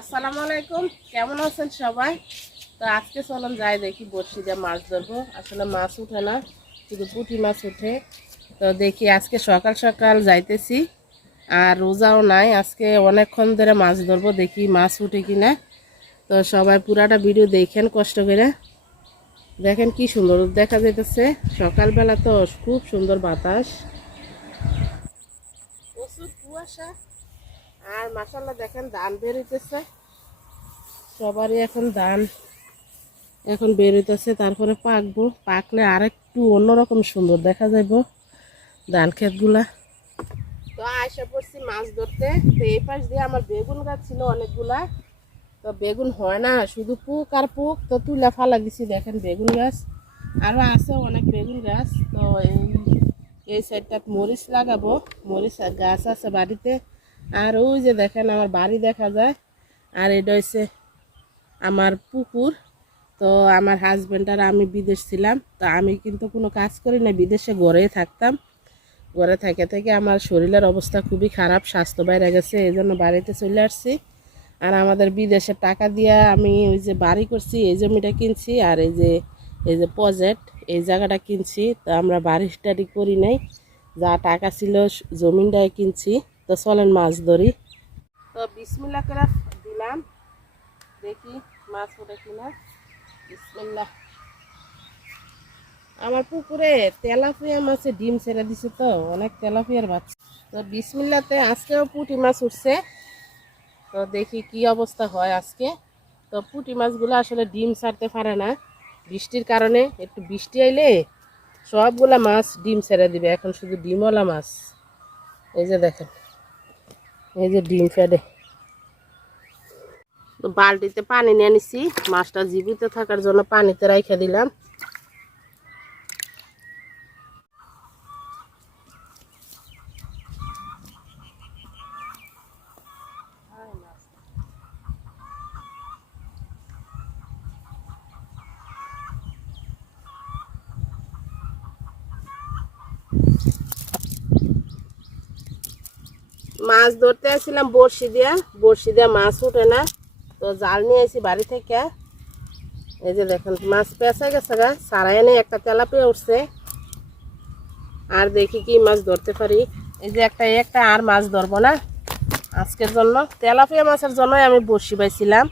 আসসালামু আলাইকুম। কেমন আছেন সবাই? তো আজকে চলুন যাই দেখি বড়শি দিয়ে মাছ ধরবো। আসলে মাছ উঠে না, শুধু পুঁটি মাছ উঠে। তো দেখি আজকে সকাল সকাল যাইতেছি, আর রোজাও নাই। আজকে অনেকক্ষণ ধরে মাছ ধরবো, দেখি মাছ উঠে কিনা। তো সবাই পুরাটা ভিডিও দেখেন কষ্ট করে। দেখেন কি সুন্দর দেখা যাইতেছে। সকালবেলা তো খুব সুন্দর বাতাস। প্রচুর কুয়াশা। আর মাসাল্লাহ দেখেন ধান বেরোইতেছে সবারই এখন ধান এখন বেরোইতেছে তারপরে পাকবো। পাকলে আর একটু অন্যরকম সুন্দর দেখা যাইব ধান ক্ষেতগুলা। তো আয়সা পড়ছি মাছ ধরতে। তো এই পাশ দিয়ে আমার বেগুন গাছ ছিল অনেকগুলা। তো বেগুন হয় না, শুধু পুক আর পুক। তো তুলা ফালা দিছি দেখেন বেগুন গাছ। আরও আছে অনেক বেগুন গাছ। তো এই এই সাইডটাত মরিচ লাগাবো। মরিচ গাছ আছে বাড়িতে। আর ওই যে দেখেন, আমার বাড়ি দেখা যায়, আর এটা হচ্ছে আমার পুকুর। তো আমার হাজব্যান্ড আর আমি বিদেশ ছিলাম, তো আমি কিন্তু কোনো কাজ করি না বিদেশে ঘরেই থাকতাম। ঘরে থেকে থেকে আমার শরীরের অবস্থা খুবই খারাপ, স্বাস্থ্য বাইরে গেছে, এই জন্য বাড়িতে চলে আসছি। আর আমাদের বিদেশে টাকা দিয়ে আমি ওই যে বাড়ি করছি, এই জমিটা কিনছি, আর এই যে এই যে প্রজেক্ট এই জায়গাটা কিনছি। তো আমরা বাড়ি টাড়ি করি নাই, যা টাকা ছিল জমিনটাই কিনছি। তো চলেন মাছ ধরি তো বিসমিল্লা করে দিলাম দেখি মাছ ওঠে কিনা বিসমিল্লা আমার পুকুরে তেলাপিয়া মাছে ডিম ছেড়ে দিছে তো অনেক তেলাপিয়ার মাছ তো বিসমিল্লাতে আজকেও পুঁটি মাছ উঠছে তো দেখি কি অবস্থা হয় আজকে তো পুঁটি মাছগুলো আসলে ডিম ছাড়তে পারে না বৃষ্টির কারণে একটু বৃষ্টি আইলে সবগুলা মাছ ডিম ছেড়ে দিবে এখন শুধু ডিমওয়ালা মাছ এই যে দেখেন এই যে ডিম তো বালতিতে পানি নিয়ে নিছি। মাছটা জীবিত থাকার জন্য পানিতে রাইখে দিলাম। মাছ ধরতে আসছিলাম বড়শি দিয়া। বড়শি দিয়া মাছ উঠে না। তো জাল নিয়ে আসি বাড়ি থেকে। এই যে দেখেন, মাছ পেঁচা গেছে গা। সারাই এনে একটা তেলাপিয়া উঠছে। আর দেখি কি মাছ ধরতে পারি। এই যে একটা একটা আর মাছ ধরবো না। আজকের জন্য তেলাপিয়া মাছের জন্যই আমি বড়শি পাইছিলাম।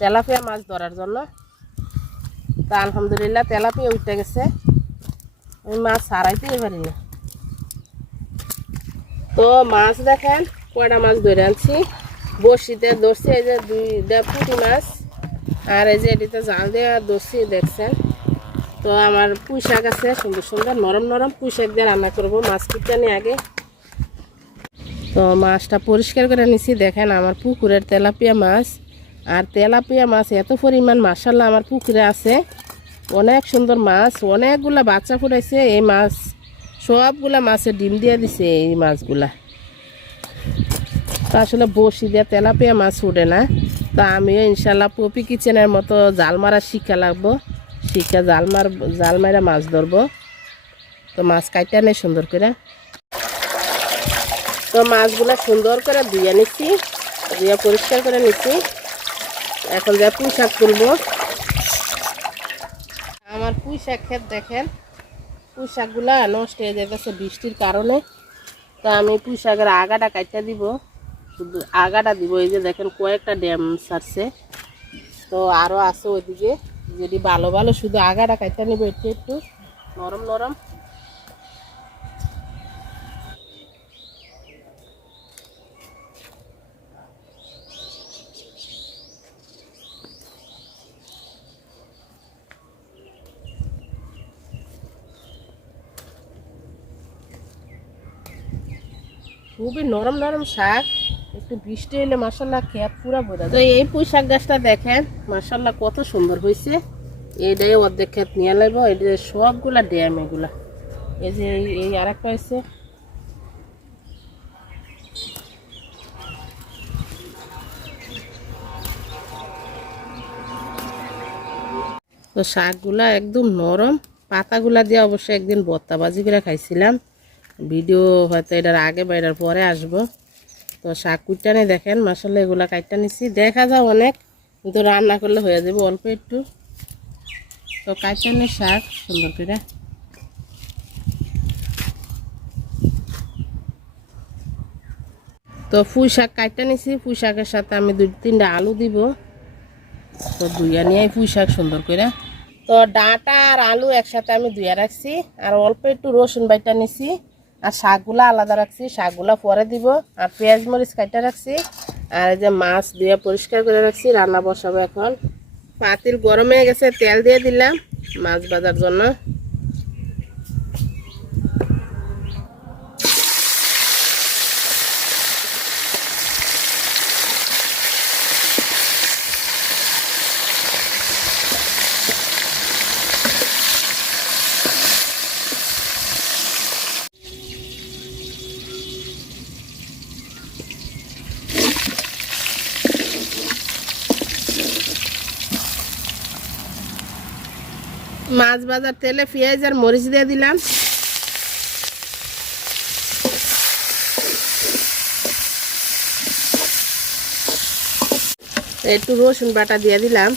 তেলাপিয়া মাছ ধরার জন্য। তা আলহামদুলিল্লাহ তেলাপিয়া উঠে গেছে। আমি মাছ সারাইতেই পারি না। তো মাছ দেখেন, কয়টা মাছ ধরে আনছি। বড়শিতে ধরছি, এই যে দুইটা পুঁটি মাছ, আর এই যে এটিতে জাল দিয়ে ধরছি, দেখছেন? তো আমার পুঁই শাক আছে, সুন্দর সুন্দর, নরম নরম পুঁই শাক দিয়ে রান্না করব, মাছ নিয়ে আগে। তো মাছটা পরিষ্কার করে নিছি, দেখেন আমার পুকুরের তেলাপিয়া মাছ। আর তেলাপিয়া মাছ এত পরিমাণ মাসাল্লাহ আমার পুকুরে আছে। অনেক সুন্দর মাছ, অনেকগুলা বাচ্চা ফুটাইছে, এই মাছ সবগুলা মাছের ডিম দিয়ে দিছে এই মাছগুলা। তো আসলে বসি দিয়ে তেলাপিয়া মাছ উঠে না। তো আমিও ইনশাল্লাহ পপি কিচেনের মতো জাল মারা শিক্ষা লাগবো। শিক্ষা জাল মার, জাল মারা মাছ ধরবো। তো মাছ কাইটা নেই সুন্দর করে। তো মাছগুলা সুন্দর করে ধুয়ে নিচ্ছি ধুয়ে পরিষ্কার করে নিচ্ছি এখন যা পুঁই শাক তুলবো। আমার পুঁই শাক খেত দেখেন পুঁই শাকগুলা নষ্ট হয়ে যাইতেছে বৃষ্টির কারণে। তা আমি পুঁই শাকের আগাটা কাটতে দিব। শুধু আগাটা দিব, এই যে দেখেন কয়েকটা ড্যাম সারছে তো আরও আছে ওইদিকে। যদি ভালো ভালো শুধু আগাটা কাটতে নিব, একটু একটু। নরম নরম। খুবই নরম নরম শাক। একটু বৃষ্টি এলে মাসাল্লাহ খেত পুরা বোঝা তো এই পুঁই শাক গাছটা দেখেন মাসাল্লাহ কত সুন্দর হয়েছে এইটাই অর্ধেক ক্ষেত নিয়ে লাগবো এটা সবগুলা ড্যাম এগুলা। এই যে এই- আর একটা হয়েছে তো শাকগুলা একদম নরম পাতাগুলা দিয়ে অবশ্যই একদিন ভর্তা ভাজি করে খাইছিলাম। ভিডিও হয়তো এটার আগে বা এটার পরে আসব। তো শাক কুইটানে দেখেন মাসাল্লাহ এগুলা কাইটা নিছি। দেখা যাও অনেক, কিন্তু রান্না করলে হয়ে যাবে অল্প একটু। তো কাইটানে শাক, সুন্দর করে। তো পুঁই শাক কাইটা নিছি। পুঁই শাকের সাথে আমি দুই, তিনটা আলু দিব। তো ধুইয়া নিয়ে পুঁই শাক সুন্দর করে। তো ডাঁটা আর আলু একসাথে আমি ধুইয়া রাখছি। আর অল্প একটু রসুন বাইটা নিছি। আর শাকগুলা আলাদা রাখছি, শাকগুলা পরে দিব। আর পেঁয়াজ মরিচ কাটা রাখছি। আর এই যে মাছ দিয়ে পরিষ্কার করে রাখছি, রান্না বসাবো এখন। পাতিল গরম হয়ে গেছে, তেল দিয়ে দিলাম মাছ বাজার জন্য। মাছ ভাজার তেলে পেঁয়াজ আর মরিচ দিয়ে দিলাম। একটু রসুন বাটা দিয়ে দিলাম।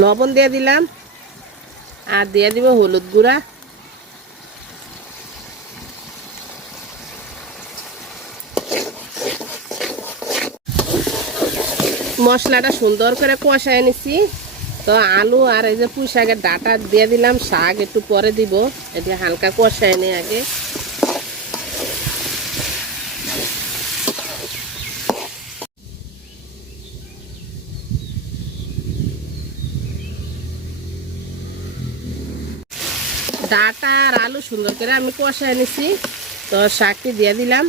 লবণ দিয়ে দিলাম। আর দিয়ে দিব হলুদ গুঁড়া। মশলাটা সুন্দর করে কষায় নিছি। তো আলু আর এই যে পুঁই শাকের ডাটা দিয়ে দিলাম, শাক একটু পরে দিব। এটা হালকা কষায় নি আগে। ডাটা আর আলু সুন্দর করে আমি কষায় নিছি। তো শাকটি দিয়ে দিলাম।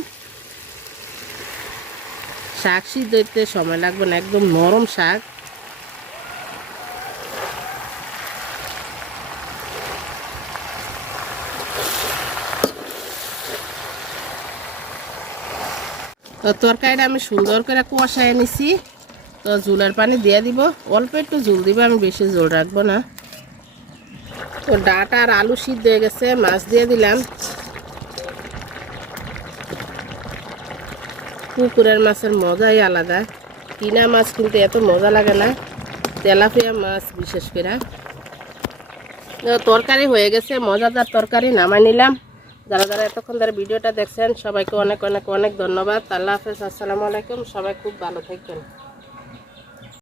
শাক সিদ্ধ সময় লাগবে না, একদম নরম শাক। তো তরকারিটা আমি সুন্দর করে কষায় নিছি। তো জুলের পানি দিয়ে দিব। অল্প একটু জুল দিব, আমি বেশি জল রাখব না। তো ডাটা আর আলু সিদ্ধ হয়ে গেছে, মাছ দিয়ে দিলাম। পুকুরের মাছের মজাই আলাদা। কিনা মাছ কিন্তু এত মজা লাগে না, তেলাপিয়া মাছ বিশেষ করে। তরকারি হয়ে গেছে, মজাদার তরকারি নামাই নিলাম। যারা যারা এতক্ষণ ধরে ভিডিওটা দেখছেন, সবাইকে অনেক অনেক অনেক ধন্যবাদ। আল্লাহ হাফেজ, আসসালামু আলাইকুম, সবাই খুব ভালো থাকবেন।